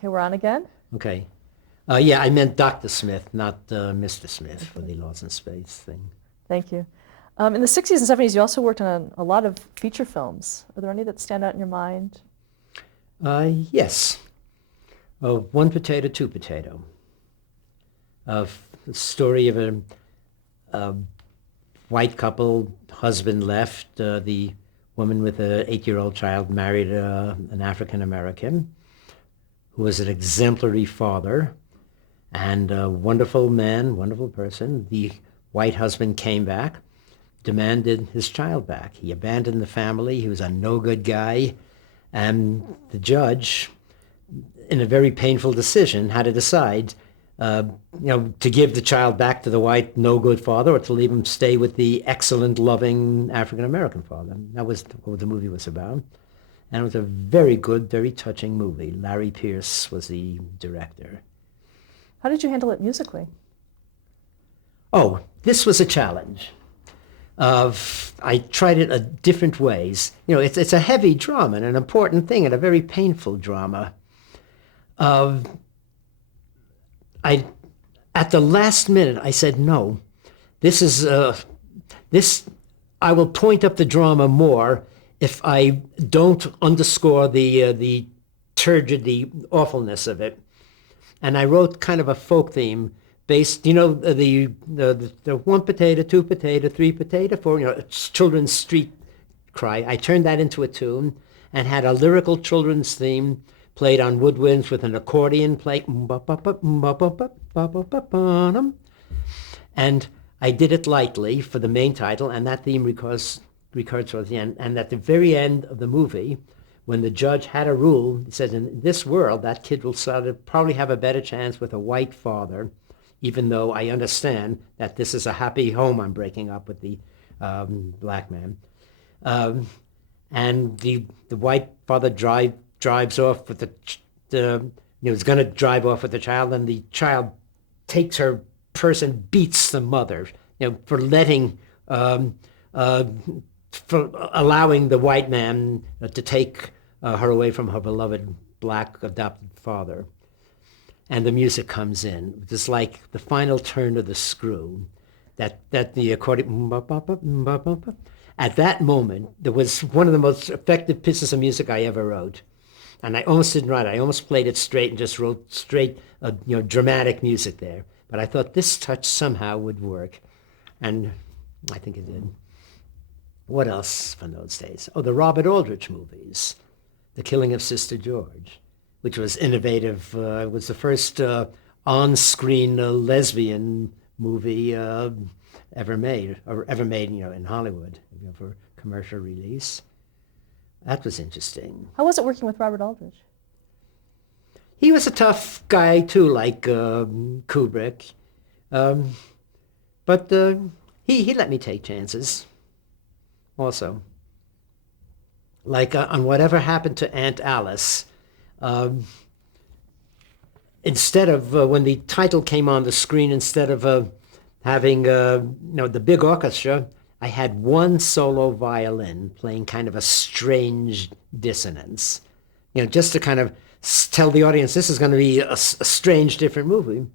Okay, we're on again. Okay. Yeah, I meant Dr. Smith, not Mr. Smith for the Lost in Space thing. Thank you. In the 60s and 70s, you also worked on a lot of feature films. Are there any that stand out in your mind? Yes. One Potato, Two Potato. The story of a white couple, husband left, the woman with an 8-year-old child married an African American who was an exemplary father and a wonderful man, wonderful person. The white husband came back, demanded his child back. He abandoned the family. He was a no-good guy. And the judge, in a very painful decision, had to decide, to give the child back to the white no-good father or to leave him stay with the excellent, loving African-American father. That was what the movie was about. And it was a very good, very touching movie. Larry Pierce was the director. How did you handle it musically? Oh, this was a challenge. I tried it different ways. It's a heavy drama and an important thing and a very painful drama. At the last minute, I said, no, I will point up the drama more if I don't underscore the turgid, the awfulness of it. And I wrote kind of a folk theme based, the one potato, two potato, three potato, four, it's children's street cry. I turned that into a tune and had a lyrical children's theme played on woodwinds with an accordion playing. And I did it lightly for the main title, and that theme recurs towards the end. And at the very end of the movie, when the judge had a rule, he said, in this world, that kid will probably have a better chance with a white father, even though I understand that this is a happy home I'm breaking up with the black man. And the white father drives off with is going to drive off with the child, and the child takes her purse and beats the mother, for letting, for allowing the white man to take her away from her beloved black adopted father. And the music comes in. It's like the final turn of the screw, that the accordion. At that moment, there was one of the most effective pieces of music I ever wrote. And I almost didn't write it. I almost played it straight and just wrote straight, dramatic music there. But I thought this touch somehow would work. And I think it did. What else from those days? Oh, the Robert Aldrich movies. The Killing of Sister George, which was innovative. It was the first on-screen lesbian movie ever made in Hollywood, for commercial release. That was interesting. How was it working with Robert Aldrich? He was a tough guy too, like Kubrick, but he let me take chances. Also, like on Whatever Happened to Aunt Alice, instead of when the title came on the screen, instead of having the big orchestra, I had one solo violin playing kind of a strange dissonance, just to kind of tell the audience this is going to be a strange, different movie.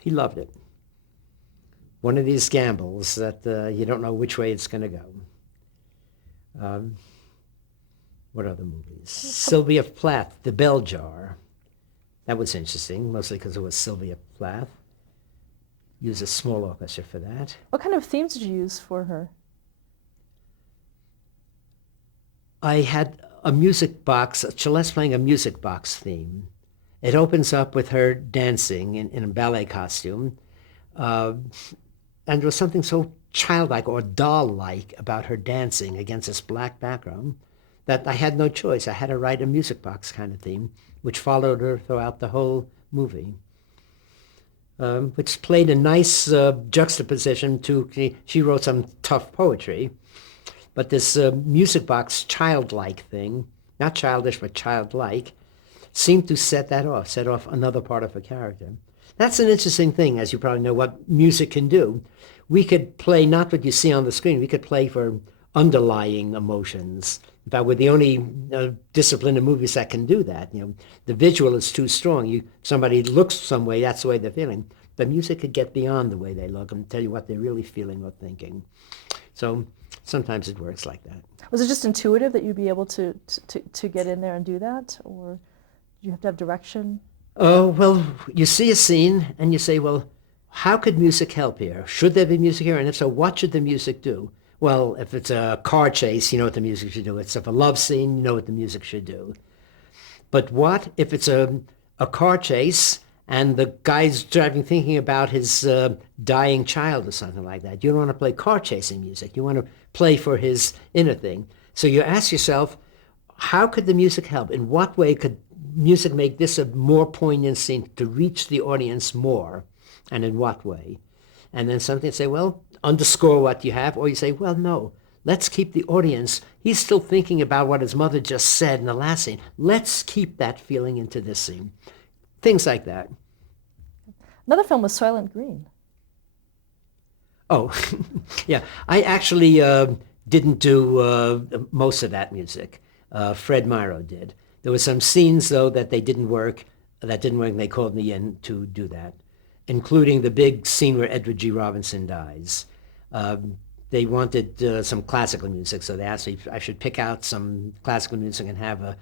He loved it. One of these gambles that you don't know which way it's going to go. What other movies? Sylvia Plath, The Bell Jar. That was interesting, mostly because it was Sylvia Plath. Used a small orchestra for that. What kind of themes did you use for her? I had a music box, Celeste playing a music box theme. It opens up with her dancing in a ballet costume. And there was something so childlike or doll-like about her dancing against this black background that I had no choice. I had to write a music box kind of theme, which followed her throughout the whole movie. Which played a nice juxtaposition to, she wrote some tough poetry, but this music box childlike thing, not childish but childlike, seemed to set off another part of her character. That's an interesting thing, as you probably know, what music can do. We could play not what you see on the screen, we could play for underlying emotions, In fact, we're the only discipline in movies that can do that. The visual is too strong. Somebody looks some way, that's the way they're feeling. The music could get beyond the way they look and tell you what they're really feeling or thinking. So sometimes it works like that. Was it just intuitive that you'd be able to get in there and do that, or do you have to have direction? Oh, well, you see a scene and you say, well, how could music help here? Should there be music here? And if so, what should the music do? Well, if it's a car chase, you know what the music should do. If it's a love scene, you know what the music should do. But what if it's a car chase and the guy's driving thinking about his dying child or something like that? You don't want to play car chasing music. You want to play for his inner thing. So you ask yourself, how could the music help? In what way could music make this a more poignant scene to reach the audience more? And in what way? And then something say, well, underscore what you have, or you say, well, no, let's keep the audience. He's still thinking about what his mother just said in the last scene. Let's keep that feeling into this scene. Things like that. Another film was Soylent Green. Oh, yeah. I actually didn't do most of that music. Fred Myrow did. There were some scenes, though, that didn't work, and they called me in to do that, including the big scene where Edward G. Robinson dies. They wanted some classical music, so they asked me if I should pick out some classical music and have a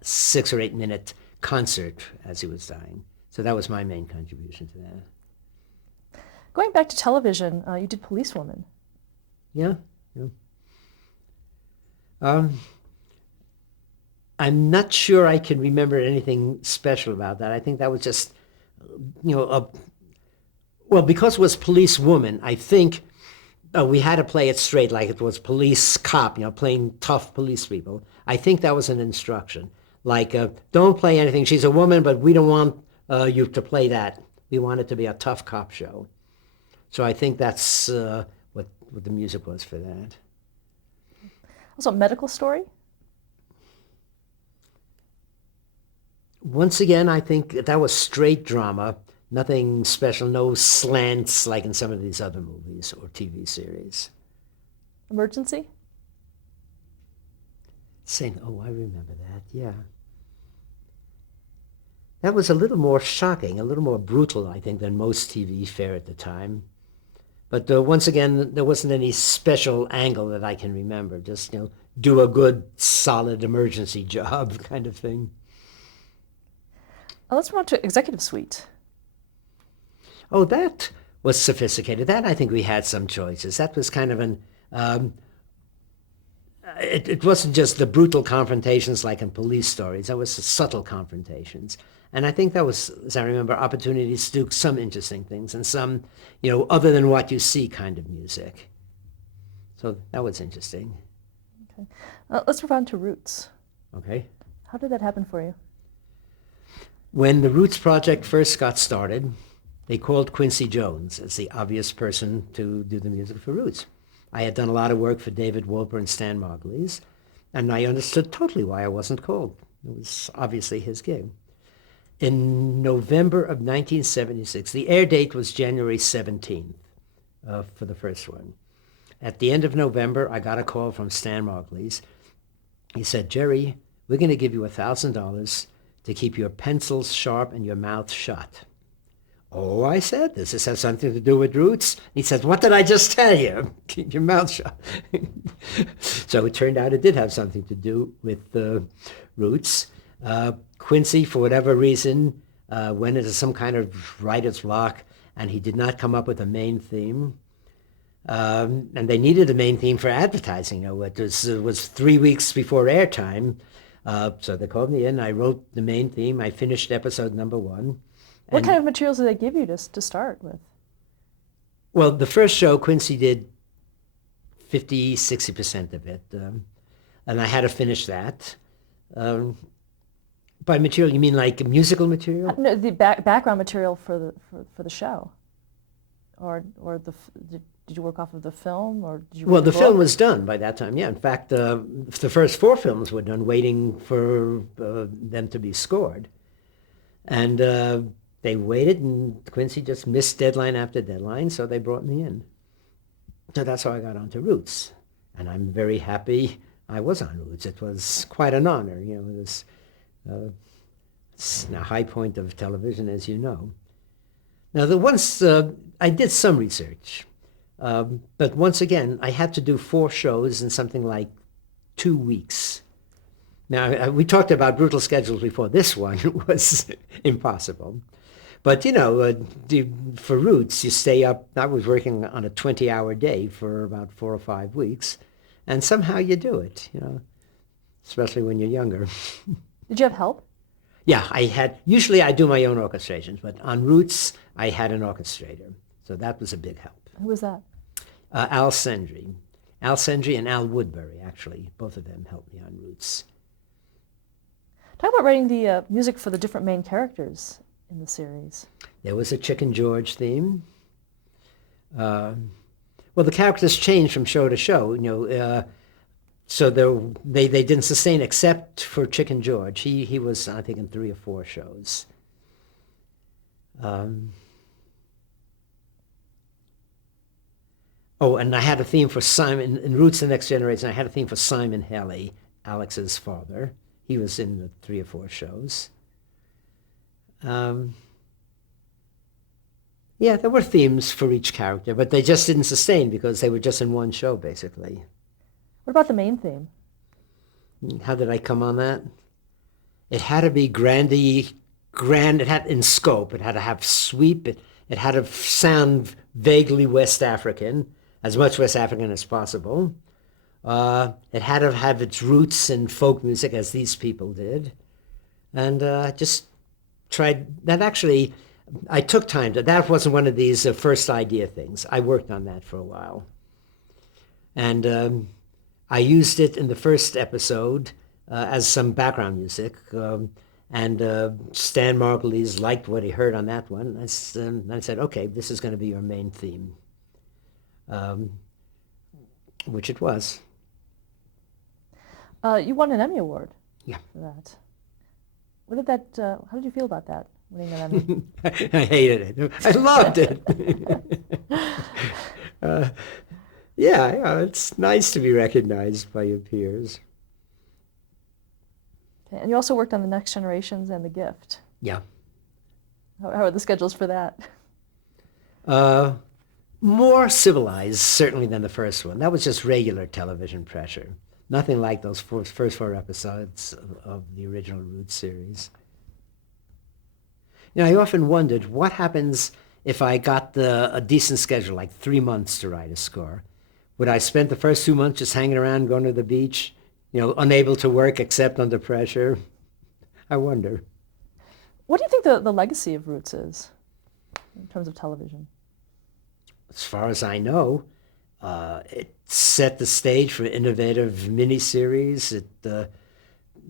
6 or 8 minute concert as he was dying. So that was my main contribution to that. Going back to television, you did Policewoman. Yeah. I'm not sure I can remember anything special about that. I think that was just, well, because it was Policewoman, I think we had to play it straight, like it was police cop, playing tough police people. I think that was an instruction. Like, don't play anything. She's a woman, but we don't want you to play that. We want it to be a tough cop show. So I think that's what the music was for that. Also, Medical Story? Once again, I think that was straight drama. Nothing special, no slants like in some of these other movies or TV series. Emergency? Oh, I remember that, yeah. That was a little more shocking, a little more brutal, I think, than most TV fare at the time. But once again, there wasn't any special angle that I can remember. Just, do a good, solid emergency job kind of thing. Let's move on to Executive Suite. Oh, that was sophisticated. That, I think we had some choices. That was kind of an... It wasn't just the brutal confrontations like in police stories. That was subtle confrontations. And I think that was, as I remember, opportunities to do some interesting things and some, other than what you see kind of music. So that was interesting. Okay. Let's move on to Roots. Okay. How did that happen for you? When the Roots project first got started, they called Quincy Jones as the obvious person to do the music for Roots. I had done a lot of work for David Wolper and Stan Margulies, and I understood totally why I wasn't called. It was obviously his gig. In November of 1976, the air date was January 17th for the first one. At the end of November, I got a call from Stan Margulies. He said, "Jerry, we're going to give you $1,000 to keep your pencils sharp and your mouth shut." "Oh," I said, "does this have something to do with Roots?" He said, "What did I just tell you? Keep your mouth shut." So it turned out it did have something to do with Roots. Quincy, for whatever reason, went into some kind of writer's block, and he did not come up with a main theme. And they needed a main theme for advertising. It was 3 weeks before airtime. So they called me in. I wrote the main theme. I finished episode number 1. What kind of materials did they give you to start with? Well, the first show, Quincy did 50, 60% of it. And I had to finish that. By material, you mean like musical material? No, the background material for the show. Or did you work off of the film, or did you? Well, the film was done by that time. Yeah, in fact, the first 4 films were done, waiting for them to be scored, and they waited, and Quincy just missed deadline after deadline, so they brought me in. So that's how I got onto Roots, and I'm very happy I was on Roots. It was quite an honor. It was it's a high point of television, as you know. Now, I did some research, but once again, I had to do 4 shows in something like 2 weeks. Now, we talked about brutal schedules before. This one was impossible. But, for Roots, you stay up. I was working on a 20-hour day for about 4 or 5 weeks, and somehow you do it, especially when you're younger. Did you have help? Yeah, usually I do my own orchestrations, but on Roots, I had an orchestrator. So that was a big help. Who was that? Al Sendry. Al Sendry and Al Woodbury, actually. Both of them helped me on Roots. Talk about writing the music for the different main characters in the series. There was a Chicken George theme. Well, the characters changed from show to show, so they didn't sustain except for Chicken George. He was, I think, in 3 or 4 shows. And I had a theme for Simon, in Roots the Next Generation, I had a theme for Simon Haley, Alex's father. He was in the 3 or 4 shows. Yeah, there were themes for each character, but they just didn't sustain because they were just in one show, basically. What about the main theme? How did I come on that? It had to be grand. It had in scope. It had to have sweep. It had to sound vaguely West African, as much West African as possible. It had to have its roots in folk music, as these people did. And just tried that. Actually, I took time to. That wasn't one of these first idea things. I worked on that for a while. And I used it in the first episode as some background music. And Stan Margulies liked what he heard on that one. I said, okay, this is going to be your main theme, which it was. You won an Emmy Award. Yeah. For that. What did that? How did you feel about that? Winning an Emmy. I hated it. I loved it. Yeah, it's nice to be recognized by your peers. Okay. And you also worked on The Next Generations and The Gift. Yeah. How are the schedules for that? More civilized, certainly, than the first one. That was just regular television pressure. Nothing like those first 4 episodes of the original Roots series. I often wondered what happens if I got a decent schedule, like 3 months to write a score. Would I spend the first 2 months just hanging around, going to the beach, unable to work except under pressure? I wonder. What do you think the legacy of Roots is in terms of television? As far as I know, it set the stage for innovative miniseries. It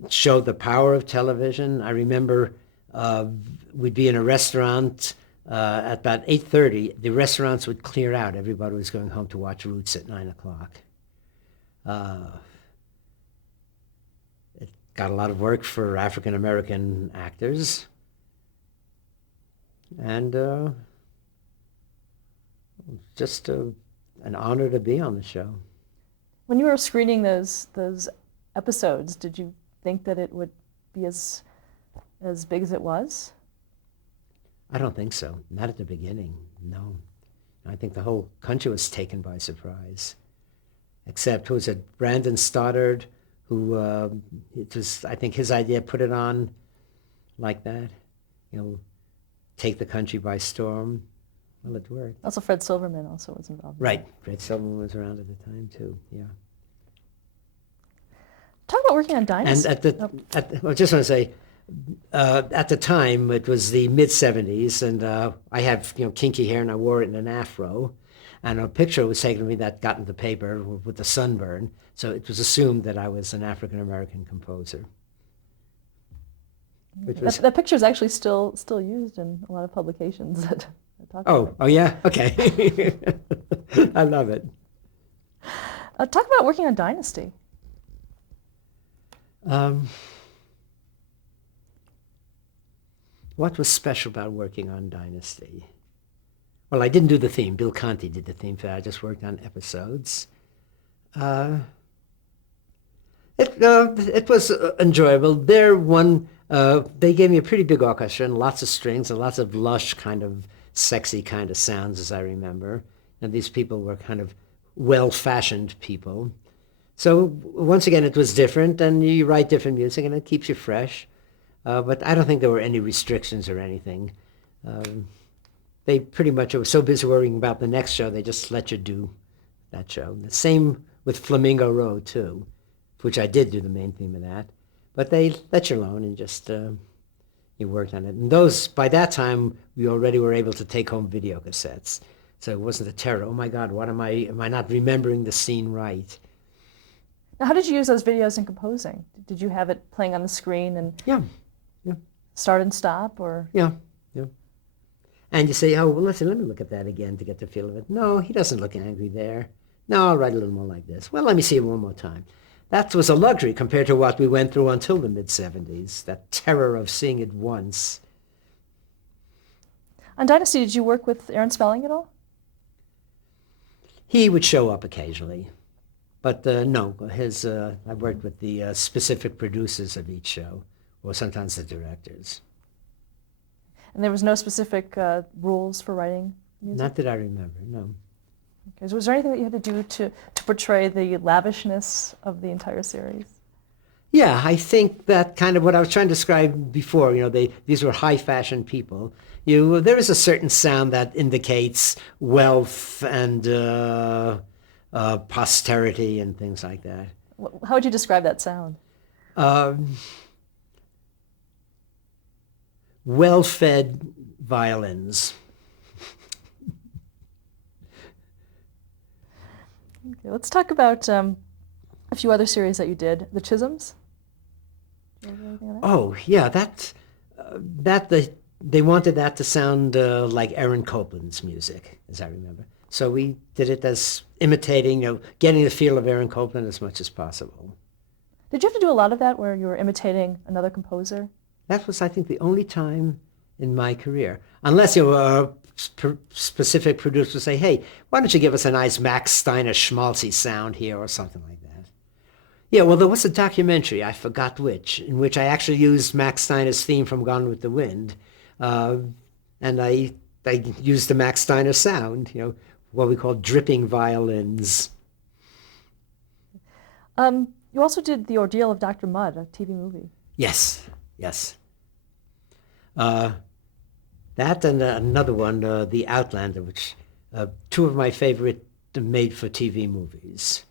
showed the power of television. I remember we'd be in a restaurant at about 8:30. The restaurants would clear out. Everybody was going home to watch Roots at 9 o'clock. It got a lot of work for African-American actors. And just an honor to be on the show. When you were screening those episodes, did you think that it would be as big as it was? I don't think so. Not at the beginning, no. I think the whole country was taken by surprise. Except, who was it, Brandon Stoddard, who, it was, I think his idea, put it on like that. Take the country by storm. Well, it worked. Also, Fred Silverman also was involved. Right. Fred Silverman was around at the time, too, yeah. Talk about working on Dynasty. And I just want to say, at the time, it was the mid-'70s, and I have kinky hair, and I wore it in an afro. And a picture was taken of me that got in the paper with the sunburn, so it was assumed that I was an African-American composer. That picture is actually still used in a lot of publications that talk about it. Oh, yeah? Okay. I love it. Talk about working on Dynasty. What was special about working on Dynasty? Well, I didn't do the theme. Bill Conti did the theme for that. I just worked on episodes. It was enjoyable. They gave me a pretty big orchestra and lots of strings and lots of lush kind of sexy kind of sounds, as I remember. And these people were kind of well-fashioned people. So once again, it was different, and you write different music, and it keeps you fresh. But I don't think there were any restrictions or anything. Um, they pretty much were so busy worrying about the next show, they just let you do that show. The same with Flamingo Road, too, which I did do the main theme of that. But they let you alone and just you worked on it. And by that time, we already were able to take home video cassettes. So it wasn't a terror. Oh my God, am I not remembering the scene right? Now, how did you use those videos in composing? Did you have it playing on the screen and Yeah, yeah, start and stop, or? yeah, yeah. And you say, oh, well, listen, let me look at that again to get the feel of it. No, he doesn't look angry there. No, I'll write a little more like this. Well, let me see it one more time. That was a luxury compared to what we went through until the mid-'70s, that terror of seeing it once. On Dynasty, did you work with Aaron Spelling at all? He would show up occasionally. But no, I worked with the specific producers of each show, or sometimes the directors. And there was no specific rules for writing music? Not that I remember, no. Okay. So was there anything that you had to do to portray the lavishness of the entire series? Yeah, I think that kind of what I was trying to describe before, these were high fashion people. There is a certain sound that indicates wealth and posterity and things like that. How would you describe that sound? Well-fed violins. Okay, let's talk about a few other series that you did. The Chisholms? Do you have anything on that? Oh, yeah, they wanted that to sound like Aaron Copland's music, as I remember. So we did it as imitating, getting the feel of Aaron Copland as much as possible. Did you have to do a lot of that where you were imitating another composer? That was, I think, the only time in my career, unless a specific producer would say, hey, why don't you give us a nice Max Steiner schmaltzy sound here or something like that. Yeah, well, there was a documentary, I forgot which, in which I actually used Max Steiner's theme from Gone with the Wind. And I used the Max Steiner sound, what we call dripping violins. You also did The Ordeal of Dr. Mudd, a TV movie. Yes, yes. That and another one, The Outlander, which two of my favorite made-for-TV movies.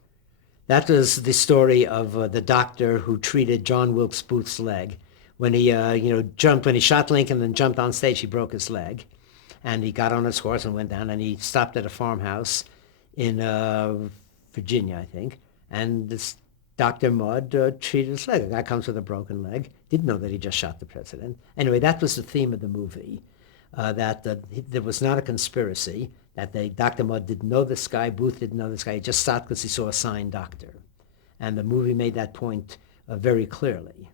That was the story of the doctor who treated John Wilkes Booth's leg. When he, when he shot Lincoln and jumped on stage, he broke his leg. And he got on his horse and went down, and he stopped at a farmhouse in Virginia, I think. And this Dr. Mudd treated his leg. A guy comes with a broken leg. Didn't know that he just shot the president. Anyway, that was the theme of the movie, that there was not a conspiracy, that Dr. Mudd didn't know this guy, Booth didn't know this guy. He just stopped because he saw a signed doctor. And the movie made that point very clearly.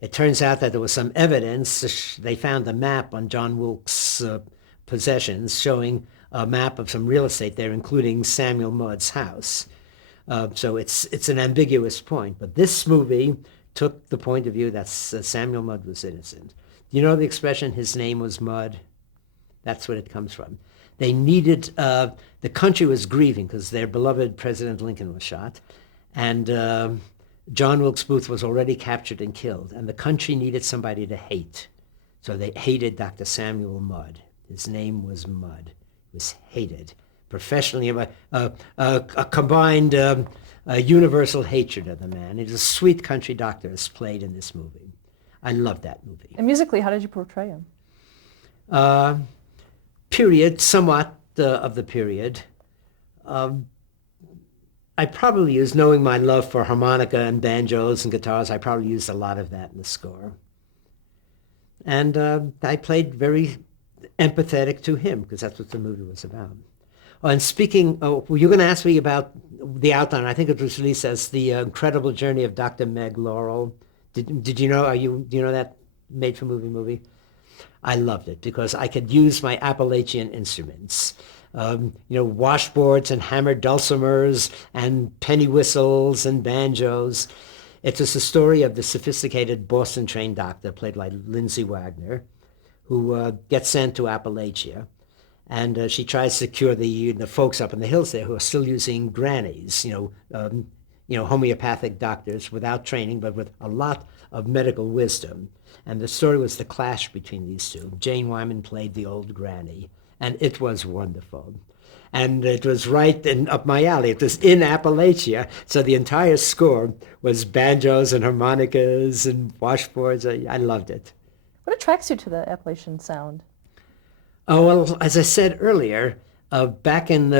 It turns out that there was some evidence. They found a map on John Wilkes' possessions showing a map of some real estate there, including Samuel Mudd's house. So it's an ambiguous point. But this movie took the point of view that Samuel Mudd was innocent. Do you know the expression, his name was Mudd? That's what it comes from. They needed, the country was grieving because their beloved President Lincoln was shot. And John Wilkes Booth was already captured and killed. And the country needed somebody to hate. So they hated Dr. Samuel Mudd. His name was Mudd. He was hated. Professionally, a combined universal hatred of the man. He's a sweet country doctor as played in this movie. I love that movie. And musically, how did you portray him? Period, somewhat of the period. I probably used, knowing my love for harmonica and banjos and guitars, I probably used a lot of that in the score. And I played very empathetic to him, because that's what the movie was about. Oh, and speaking, you're going to ask me about The Outline. I think it was released as The Incredible Journey of Dr. Meg Laurel. Did you know, do you know that made-for-movie movie? I loved it because I could use my Appalachian instruments. Washboards and hammered dulcimers and penny whistles and banjos. It was the story of the sophisticated Boston-trained doctor, played by Lindsay Wagner, who gets sent to Appalachia. And she tries to cure the folks up in the hills there who are still using grannies, homeopathic doctors without training, but with a lot of medical wisdom. And the story was the clash between these two. Jane Wyman played the old granny, and it was wonderful. And it was right up my alley. It was in Appalachia, so the entire score was banjos and harmonicas and washboards. I loved it. What attracts you to the Appalachian sound? Oh, well, as I said earlier, back in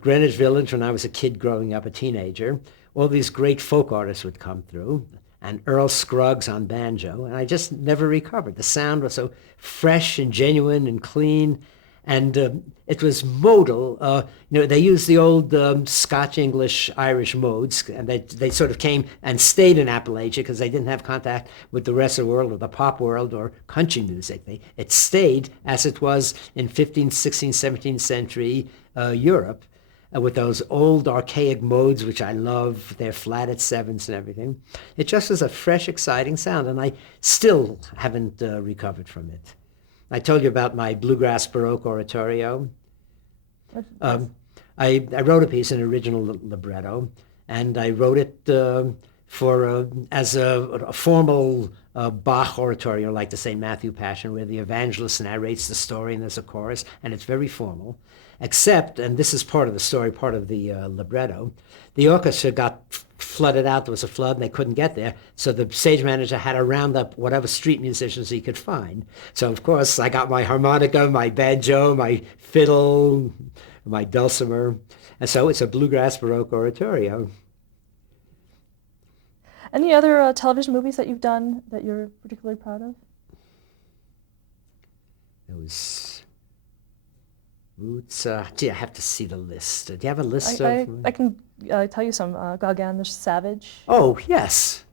Greenwich Village when I was a kid growing up, a teenager, all these great folk artists would come through, and Earl Scruggs on banjo, and I just never recovered. The sound was so fresh and genuine and clean, and it was modal. They used the old Scotch, English, Irish modes, and they sort of came and stayed in Appalachia because they didn't have contact with the rest of the world or the pop world or country music. It stayed as it was in 15th, 16th, 17th century Europe, with those old archaic modes, which I love. They're flatted sevenths and everything. It just was a fresh, exciting sound, and I still haven't recovered from it. I told you about my bluegrass Baroque oratorio. I wrote a piece, an original libretto, and I wrote it as a formal Bach oratorio, like the St. Matthew Passion, where the evangelist narrates the story and there's a chorus, and it's very formal. Except, and this is part of the story, part of the libretto, the orchestra got flooded out. There was a flood and they couldn't get there. So the stage manager had to round up whatever street musicians he could find. So, of course, I got my harmonica, my banjo, my fiddle, my dulcimer. And so it's a bluegrass Baroque oratorio. Any other television movies that you've done that you're particularly proud of? It was... Gee, I have to see the list. Do you have a list of... I can tell you some. Gauguin the Savage. Oh, yes.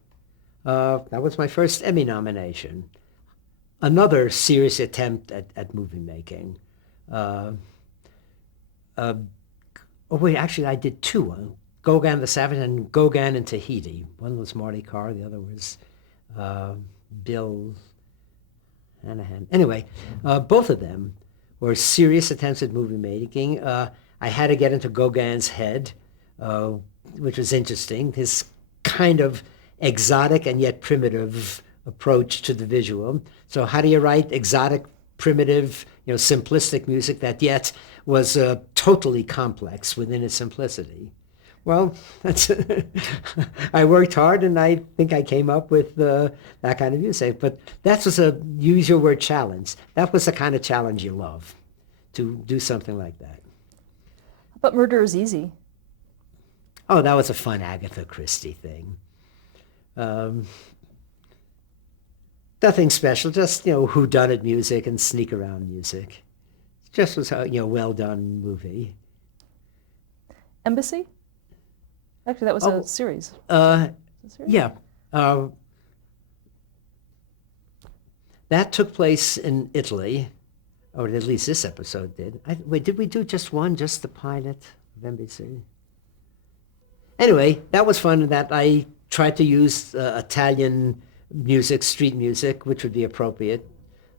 That was my first Emmy nomination. Another serious attempt at movie making. Actually, I did two. Gauguin the Savage and Gauguin in Tahiti. One was Marty Carr, the other was Bill Hanahan. Anyway, both of them were serious attempts at movie making. I had to get into Gauguin's head, which was interesting. His kind of exotic and yet primitive approach to the visual. So how do you write exotic, primitive, simplistic music that yet was totally complex within its simplicity? Well, I worked hard, and I think I came up with that kind of music. But that was use your word, challenge. That was the kind of challenge you love, to do something like that. But Murder is Easy. Oh, that was a fun Agatha Christie thing. Nothing special, just, whodunit music and sneak around music. Just was a, well done movie. Embassy? Actually, that was a series. Yeah. That took place in Italy, or at least this episode did. Wait, did we do just one, just the pilot of NBC? Anyway, that was fun. That I tried to use Italian music, street music, which would be appropriate,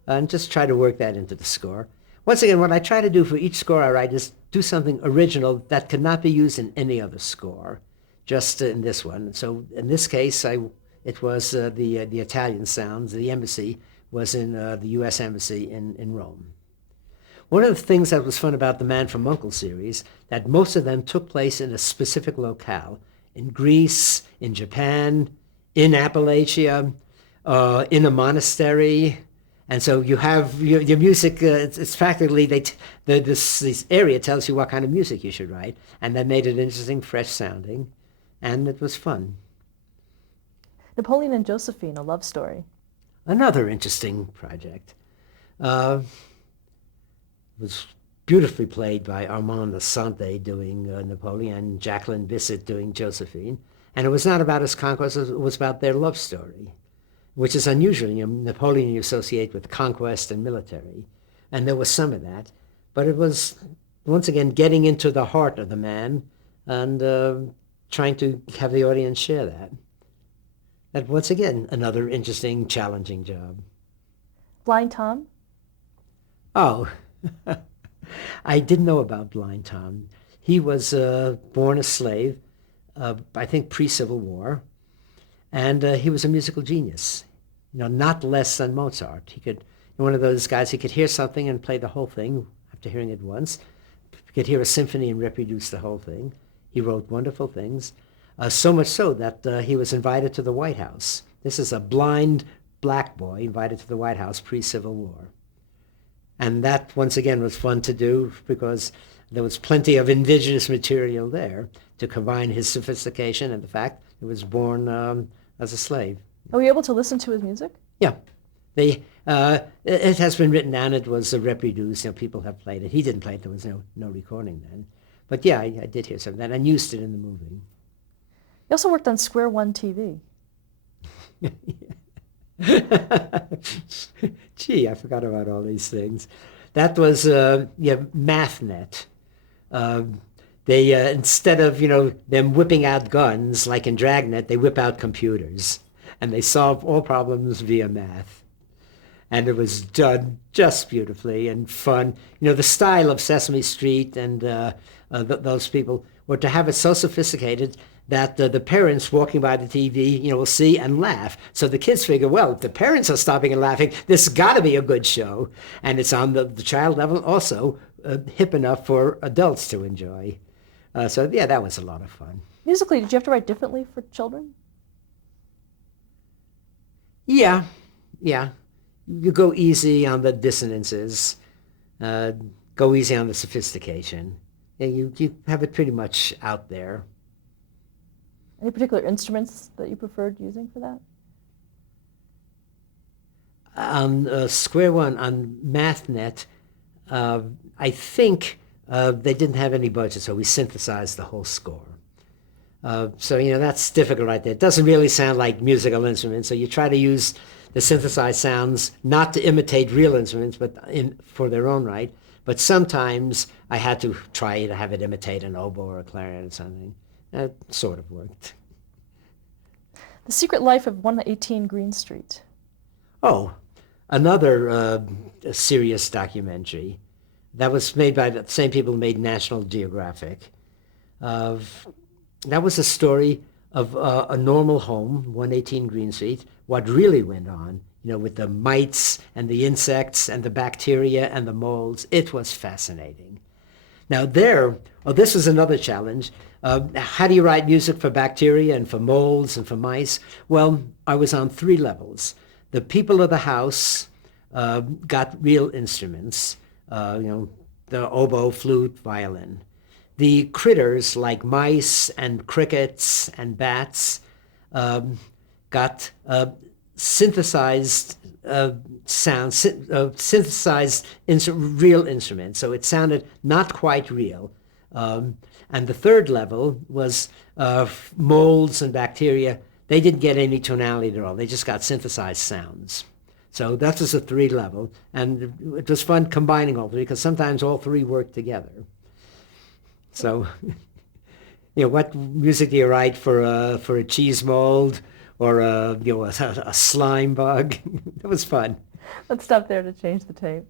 and just try to work that into the score. Once again, what I try to do for each score I write is do something original that could not be used in any other score, just in this one. So in this case, it was the Italian sounds. The embassy was in the U.S. Embassy in Rome. One of the things that was fun about the Man from U.N.C.L.E. series, that most of them took place in a specific locale, in Greece, in Japan, in Appalachia, in a monastery. And so you have your music, it's practically, this area tells you what kind of music you should write. And that made it interesting, fresh sounding, and it was fun. Napoleon and Josephine, a love story. Another interesting project. It was beautifully played by Armand Assante doing Napoleon and Jacqueline Bisset doing Josephine. And it was not about his conquest, it was about their love story, which is unusual. Napoleon you associate with conquest and military, and there was some of that. But it was, once again, getting into the heart of the man and trying to have the audience share that. That once again, another interesting, challenging job. Blind Tom? Oh, I didn't know about Blind Tom. He was born a slave, I think pre-Civil War, and he was a musical genius. Not less than Mozart. He could, one of those guys, he could hear something and play the whole thing after hearing it once. He could hear a symphony and reproduce the whole thing. He wrote wonderful things, so much so that he was invited to the White House. This is a blind black boy invited to the White House pre-Civil War. And that, once again, was fun to do because there was plenty of indigenous material there to combine his sophistication and the fact he was born as a slave. Are we able to listen to his music? Yeah. It has been written down. It was reproduced. People have played it. He didn't play it. There was no recording then. But yeah, I did hear some of that and used it in the movie. You also worked on Square One TV. Gee, I forgot about all these things. That was MathNet. They instead of them whipping out guns like in Dragnet, they whip out computers, and they solve all problems via math. And it was done just beautifully and fun. The style of Sesame Street and those people were to have it so sophisticated that the parents walking by the TV, will see and laugh. So the kids figure, well, if the parents are stopping and laughing, this has got to be a good show. And it's on the child level also hip enough for adults to enjoy. So yeah, that was a lot of fun. Musically, did you have to write differently for children? Yeah. You go easy on the dissonances, go easy on the sophistication. Yeah, you have it pretty much out there. Any particular instruments that you preferred using for that? On Square One, on MathNet, I think they didn't have any budget, so we synthesized the whole score. So that's difficult right there. It doesn't really sound like musical instruments, so you try to use the synthesized sounds not to imitate real instruments, but for their own right. But sometimes I had to try to have it imitate an oboe or a clarinet or something. That sort of worked. The Secret Life of 118 Green Street. Oh, another serious documentary. That was made by the same people who made National Geographic. That was a story of a normal home, 118 Green Street, what really went on, with the mites and the insects and the bacteria and the molds. It was fascinating. Now this was another challenge. How do you write music for bacteria and for molds and for mice? Well, I was on 3 levels. The people of the house got real instruments, the oboe, flute, violin. The critters like mice and crickets and bats got synthesized sound, synthesized real instruments. So it sounded not quite real. And the 3rd level was molds and bacteria. They didn't get any tonality at all. They just got synthesized sounds. So that was a 3 level. And it was fun combining all 3 because sometimes all 3 worked together. So, what music do you write for a cheese mold or a slime bug? It was fun. Let's stop there to change the tape.